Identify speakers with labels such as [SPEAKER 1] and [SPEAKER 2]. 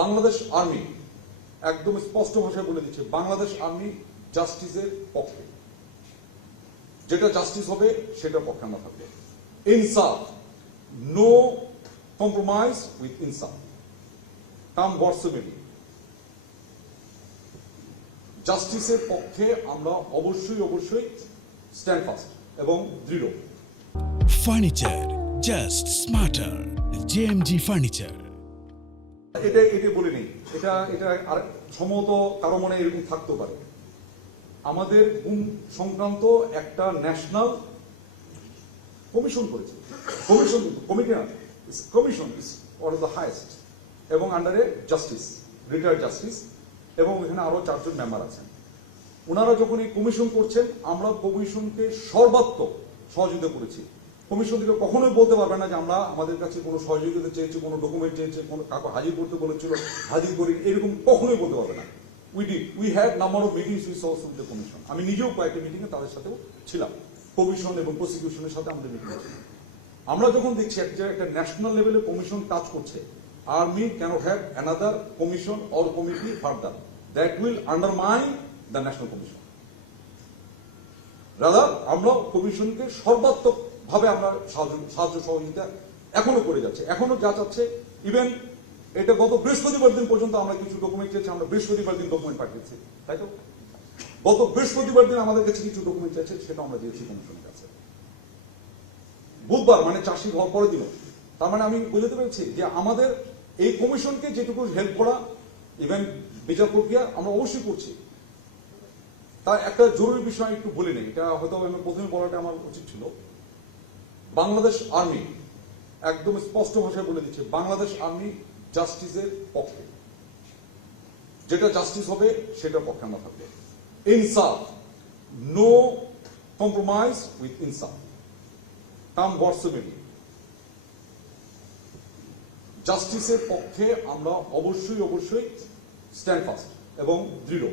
[SPEAKER 1] Bangladesh army একদম স্পষ্ট ভাষায় বলে দিচ্ছে, বাংলাদেশ আর্মি জাস্টিসের পক্ষে। যেটা জাস্টিস হবে সেটা পক্ষে আমরা থাকবে। ইনসাফ। নো কম্প্রোমাইজ উইথ ইনসাফ কাম বর্সমেলি জাস্টিসের পক্ষে আমরা অবশ্যই অবশ্যই স্ট্যান্ড ফাস্ট এবং দৃঢ়।
[SPEAKER 2] Furniture just smarter. JMG Furniture.
[SPEAKER 1] এটা এটা বলে নেই। এটা এটা আর সম্ভবত কারও মনে এরকম থাকতেও পারে। আমাদের গুম সংক্রান্ত একটা ন্যাশনাল কমিশন করেছে। কমিশন, কমিটি না commission is one of the highest এবং আন্ডারে জাস্টিস, রিটায়ার্ড জাস্টিস, এবং এখানে আরও চারজন মেম্বার আছেন। ওনারা যখন এই কমিশন করছেন, আমরা কমিশনকে সর্বাত্মক সহযোগিতা করেছি। কমিশন থেকে কখনোই বলতে পারবে না যে আমরা আমাদের কাছে কোনো সহযোগিতা চেয়েছি, কোনো ডকুমেন্ট চেয়েছে, কোনো কাউকে হাজির করতে বলেছিল, হাজির করি এরকম কখনোই বলতে পারবে না। We did we had number of meetings with the commission আমি নিজেও কয়েকটা মিটিংয়ে তাদের সাথেও ছিলাম। কমিশন এবং প্রসিকিউশনের সাথে আমাদের মিটিং ছিল আমরা যখন দেখছি একটা একটা ন্যাশনাল লেভেলে কমিশন কাজ করছে army can have another commission or committee further that will undermine the national commission দাদা আমরা কমিশনকে সর্বাত্মক ভাবে আমরা সাহায্য সহযোগিতা এখনও করে যাচ্ছে। এখনও যা চাচ্ছে ইভেন এটা গত বৃহস্পতিবার দিন পর্যন্ত আমরা কিছু ডকুমেন্ট চেয়েছি আমরা বৃহস্পতিবার দিন ডকুমেন্ট পাঠিয়েছি। তাই তো? গত বৃহস্পতিবার দিন আমাদের কাছে কিছু ডকুমেন্ট চাইছে সেটা আমরা দিয়েছি কমিশনের কাছে। বুধবার মানে চাষি হওয়ার পরের দিনও। তার মানে আমি বুঝতে পেরেছি যে আমাদের এই কমিশনকে যেটুকু হেল্প করা ইভেন বিচার প্রক্রিয়া আমরা অবশ্যই করছি। তার একটা জরুরি বিষয় একটু বলে নেই, এটা হয়তো আমি প্রথমে বলাটা আমার উচিত ছিল। বাংলাদেশ আর্মি একদম স্পষ্ট ভাষায় বলে দিচ্ছে, বাংলাদেশ আর্মি জাস্টিসের পক্ষে। যেটা জাস্টিস হবে সেটা পক্ষে আমরা থাকবে। ইনসাফ। নো কম্প্রোমাইজ উইথ ইনসাফ কাম বর্সমেলি জাস্টিসের পক্ষে আমরা অবশ্যই অবশ্যই স্ট্যান্ড ফাস্ট এবং দৃঢ়।